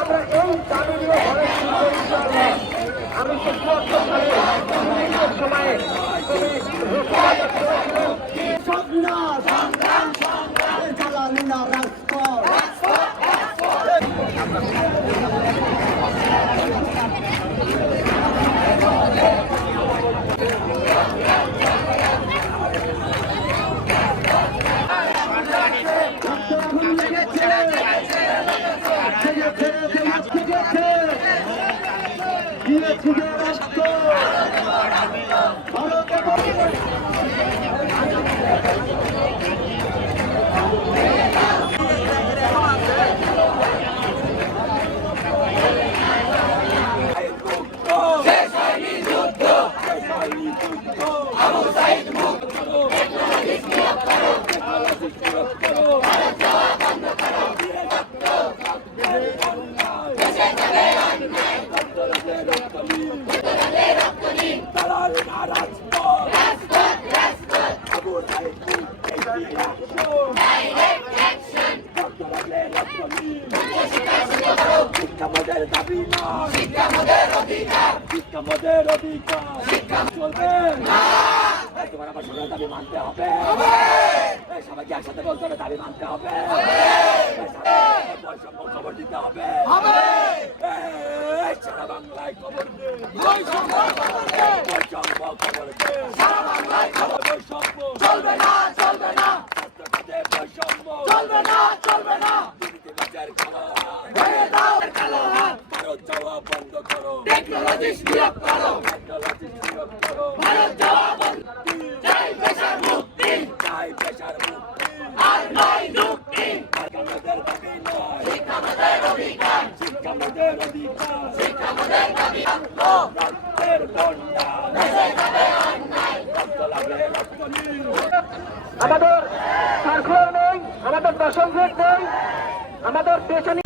আমরা দিয়েছি যে রক্ত ভারতে শিক্ষামদের দাবি না শিক্ষামদের অধিকার শিক্ষামদের অধিকার শিক্ষা চলবে মানতে হবে সবাইকে খবর দিতে হবে সারা খবর খবর দে সারা বাংলায় না না চলবে না চলবে না আমাদের সার্কুলার নেই আমাদের দশম নেই আমাদের পেছনে